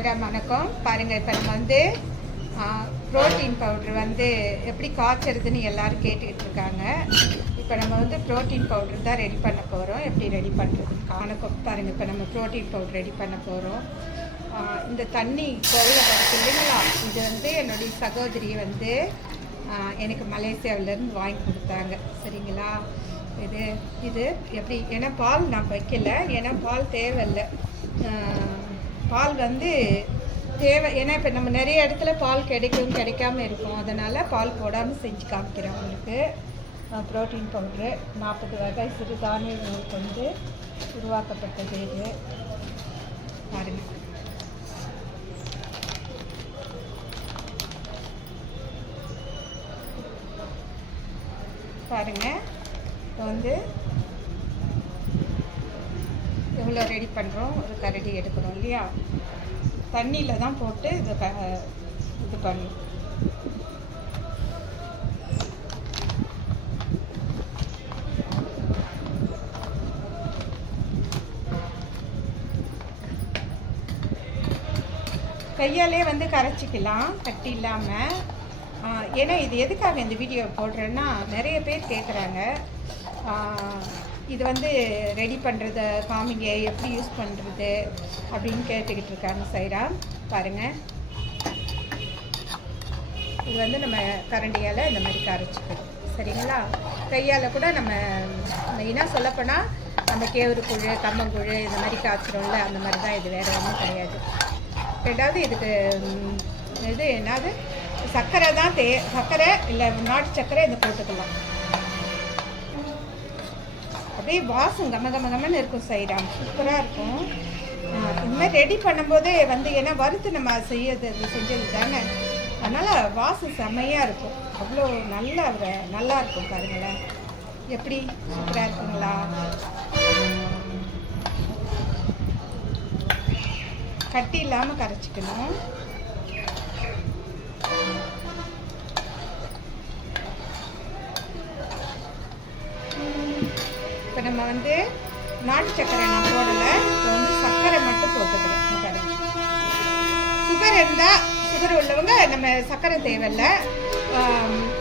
சாய்ராம் வணக்கம். பாருங்கள், இப்போ நம்ம வந்து ப்ரோட்டீன் பவுட்ரு வந்து எப்படி காய்ச்சறதுன்னு எல்லோரும் கேட்டுக்கிட்டு இருக்காங்க. இப்போ நம்ம வந்து ப்ரோட்டீன் பவுட்ரு தான் ரெடி பண்ண போகிறோம். எப்படி ரெடி பண்ணுறதுன்னு வணக்கம். பாருங்கள், இப்போ நம்ம ப்ரோட்டீன் பவுட்ரு ரெடி பண்ண போகிறோம். இந்த தண்ணி கொள்ள வருது இல்லைங்களா, இது வந்து என்னுடைய சகோதரி வந்து எனக்கு மலேசியாவிலேருந்து வாங்கி கொடுத்தாங்க. சரிங்களா, இது இது எப்படி, ஏன்னா பால் நான் வைக்கலை, ஏன்னா பால் தேவையில்லை. பால் வந்து தேவை, ஏன்னா இப்போ நம்ம நிறைய இடத்துல பால் கிடைக்காம இருக்கும். அதனால் பால் போடாமல் செஞ்சு காமிக்கிறேன் உங்களுக்கு. ப்ரோட்டீன் பவுட்ரு 40 வகை சிறுதானியங்களுக்கு வந்து உருவாக்கப்பட்டது. இது பாருங்கள், பாருங்கள் இப்போ வந்து எவ்வளோ ரெடி பண்ணுறோம். ஒரு கரடி எடுக்கிறோம் இல்லையா, தண்ணியில் தான் போட்டு இது பண்ணணும். கையாலே வந்து கரைச்சிக்கலாம் கட்டி இல்லாமல். ஏன்னா இது எதுக்காக இந்த வீடியோ போடுறேன்னா, நிறைய பேர் கேட்குறாங்க இது வந்து ரெடி பண்ணுறத காமிங்க, எப்படி யூஸ் பண்ணுறது அப்படின்னு கேட்டுக்கிட்டு இருக்காங்க. சைராம் பாருங்கள், இது வந்து நம்ம கரண்டியால் இந்த மாதிரி கரைச்சிக்கணும். சரிங்களா, கையால் கூட நம்ம மெயினாக சொல்லப்போனால் நம்ம கேவுரு குழு, கம்மங்குழு இந்த மாதிரி காய்ச்சிரோம்ல, அந்த மாதிரி தான். இது வேறு ஒன்றும் கிடையாது. ரெண்டாவது இதுக்கு இது என்னது, சர்க்கரை தான் சர்க்கரை இல்லை நாட்டு சர்க்கரை இதை போட்டுக்கலாம். அப்படியே வாசம் கமன்னு இருக்கும். சைராம் சூப்பராக இருக்கும். இந்த மாதிரி ரெடி பண்ணும்போதே வந்து, ஏன்னா வறுத்து நம்ம செஞ்சது தானே, அதனால் வாசம் செம்மையாக இருக்கும். அவ்வளோ நல்லா இருக்கும். பாருங்களேன் எப்படி சூப்பராக இருக்குங்களா. கட்டி இல்லாமல் கரைச்சிக்கணும். இப்போ நம்ம வந்து நாட்டு சர்க்கரை நான் போடலை, இப்போ வந்து சர்க்கரை மட்டும் போட்டுக்கிறேன். சுகர் இருந்தால், சுகர் உள்ளவங்க நம்ம சர்க்கரை தேவையில்லை.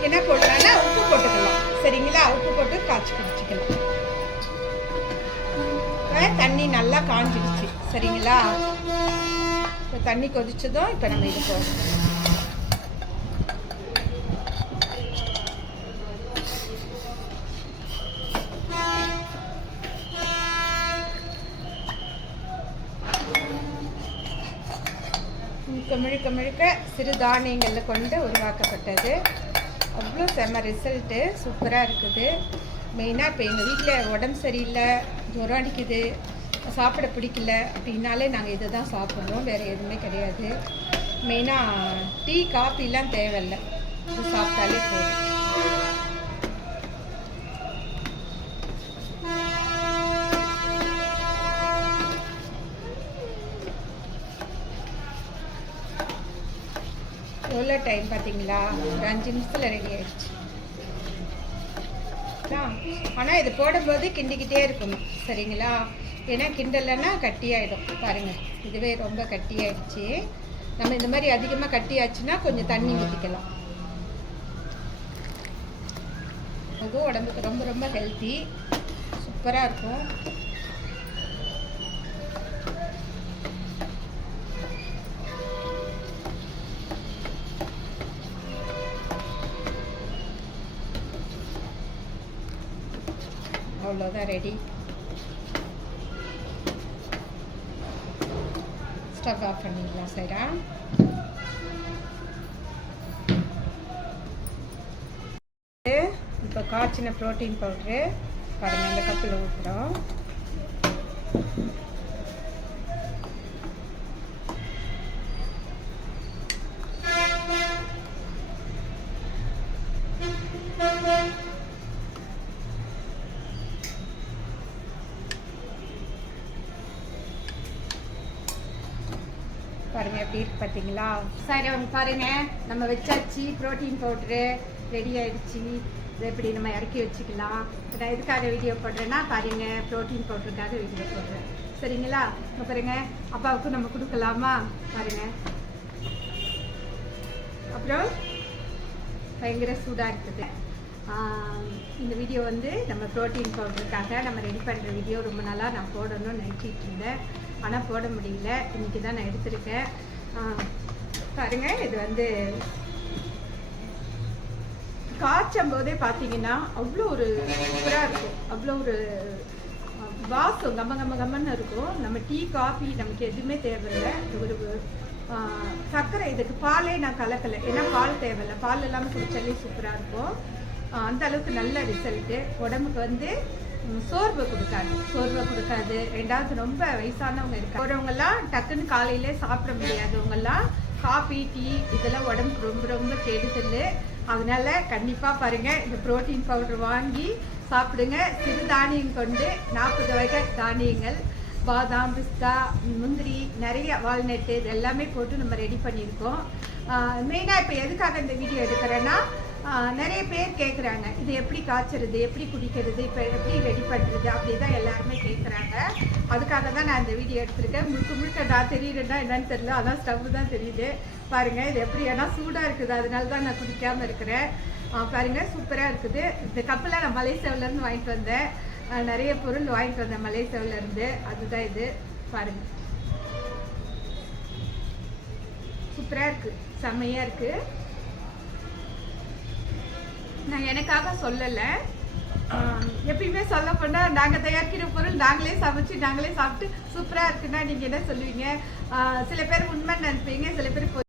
என்ன போடலான்னா உப்பு போட்டுக்கலாம். சரிங்களா, உப்பு போட்டு காய்ச்சி குடிச்சிக்கலாம். தண்ணி நல்லா காஞ்சிடுச்சு. சரிங்களா, இப்போ தண்ணி கொதிச்சதும் இப்போ நம்ம இது போடணும். முழுக்க சிறுதானியங்களில் கொண்டு உருவாக்கப்பட்டது. அவ்வளோ செம்ம ரிசல்ட்டு, சூப்பராக இருக்குது. மெயினாக இப்போ எங்கள் வீட்டில் உடம்பு சரியில்லை, ஜுரம் அடிக்குது, சாப்பிட பிடிக்கல அப்படின்னாலே நாங்கள் இதை தான் சாப்பிட்றோம், வேறு எதுவுமே கிடையாது. மெயினாக டீ காஃபிலாம் தேவையில்லை, இது சாப்பிட்டாலே போதும். எவ்வளோ டைம் பார்த்தீங்களா, ஒரு 5 நிமிஷத்தில் ரெடி ஆயிடுச்சு. ஆனால் இது போடும்போது கிண்டிக்கிட்டே இருக்கணும். சரிங்களா, ஏன்னா கிண்டலைன்னா கட்டியாயிடும். பாருங்கள், இதுவே ரொம்ப கட்டியாயிடுச்சு. நம்ம இந்த மாதிரி அதிகமாக கட்டியாச்சுன்னா கொஞ்சம் தண்ணி ஊற்றிக்கலாம். அதுவும் உடம்புக்கு ரொம்ப ஹெல்த்தி, சூப்பராக இருக்கும். அவ்வளோதான், ரெடி. ஸ்டவ் ஆஃப் பண்ணிடலாம். சரியா, இப்போ காய்ச்சின ப்ரோட்டீன் பவுட்ரு பாருங்கள், இந்த கப்பில் ஊற்றுறோம். பாருங்கள் எப்படி இருக்கு பார்த்தீங்களா. சரி பாருங்கள், நம்ம வச்சாச்சு. ப்ரோட்டீன் பவுட்ரு ரெடி ஆகிடுச்சு. இதை எப்படி நம்ம இறக்கி வச்சுக்கலாம். நான் எதுக்காக வீடியோ போடுறேன்னா பாருங்கள், ப்ரோட்டீன் பவுடருக்காக வீடியோ போடுறேன். சரிங்களா? இப்போ பாருங்க, அப்பாவுக்கும் நம்ம கொடுக்கலாமா பாருங்க. அப்புறம் பயங்கர சூடாக இருக்குது. இந்த வீடியோ வந்து நம்ம ப்ரோட்டீன் பவுடருக்காக நம்ம ரெடி பண்ணுற வீடியோ ரொம்ப நாளாக நான் போடணும்னு நினச்சிட்டு இருந்தேன். ஆனால் போட முடியல. இன்றைக்கி தான் நான் எடுத்திருக்கேன். பாருங்கள், இது வந்து காய்ச்சும் போதே பார்த்தீங்கன்னா அவ்வளோ ஒரு சூப்பராக இருக்கும். அவ்வளோ ஒரு வாசம் கம்மன்னு இருக்கும். நம்ம டீ காஃபி நமக்கு எதுவுமே தேவையில்லை. ஒரு சர்க்கரை, இதுக்கு பாலே நான் கலக்கலை, ஏன்னா பால் தேவையில்லை. பால் இல்லாமல் குடிச்சாலே சூப்பராக இருக்கும். அந்த அளவுக்கு நல்ல ரிசல்ட்டு. உடம்புக்கு வந்து சோர்வை கொடுக்காது. ரெண்டாவது ரொம்ப வயசானவங்க இருக்கிறவங்கெல்லாம் டக்குன்னு காலையிலே சாப்பிட முடியாதவங்கெல்லாம் காஃபி டீ இதெல்லாம் உடம்புக்கு ரொம்ப ரொம்ப கெடுதல். அதனால கண்டிப்பாக பாருங்கள், இந்த ப்ரோட்டீன் பவுடர் வாங்கி சாப்பிடுங்க. சிறு தானியம் கொண்டு 40 வகை தானியங்கள், பாதாம், பிஸ்தா, முந்திரி, நிறைய வால்நட்டு, இது எல்லாமே போட்டு நம்ம ரெடி பண்ணியிருக்கோம். மெயினாக இப்போ எதுக்காக இந்த வீடியோ எடுக்கிறேன்னா, நிறைய பேர் கேட்குறாங்க, இது எப்படி காய்ச்சறது, எப்படி குடிக்கிறது, இப்போ எப்படி ரெடி பண்ணுறது, அப்படி தான் எல்லாருமே கேட்குறாங்க. அதுக்காக தான் நான் இந்த வீடியோ எடுத்திருக்கேன். முழுக்க நான் தெரியுறேன்னா என்னன்னு தெரியல, அதான் ஸ்டவ் தான் தெரியுது. பாருங்கள், இது எப்படி, ஏன்னா சூடாக இருக்குது, அதனால தான் நான் குடிக்காமல் இருக்கிறேன். பாருங்கள், சூப்பராக இருக்குது. இந்த கப்பில் நான் மலேசியாவிலேருந்து வாங்கிட்டு வந்தேன். நிறைய பொருள் வாங்கிட்டு வந்தேன் மலேசியாவிலேருந்து. அதுதான் இது. பாருங்கள், சூப்பராக இருக்குது, செம்மையாக இருக்குது. நான் எனக்காக சொல்லலை, எப்பயுமே சொல்ல போனால் நாங்கள் தயாரிக்கிற பொருள் நாங்களே சமைச்சு நாங்களே சாப்பிட்டு சூப்பராக இருக்குன்னா நீங்கள் என்ன சொல்லுவீங்க? சில பேர் உண்மை நினைப்பீங்க, சில பேர்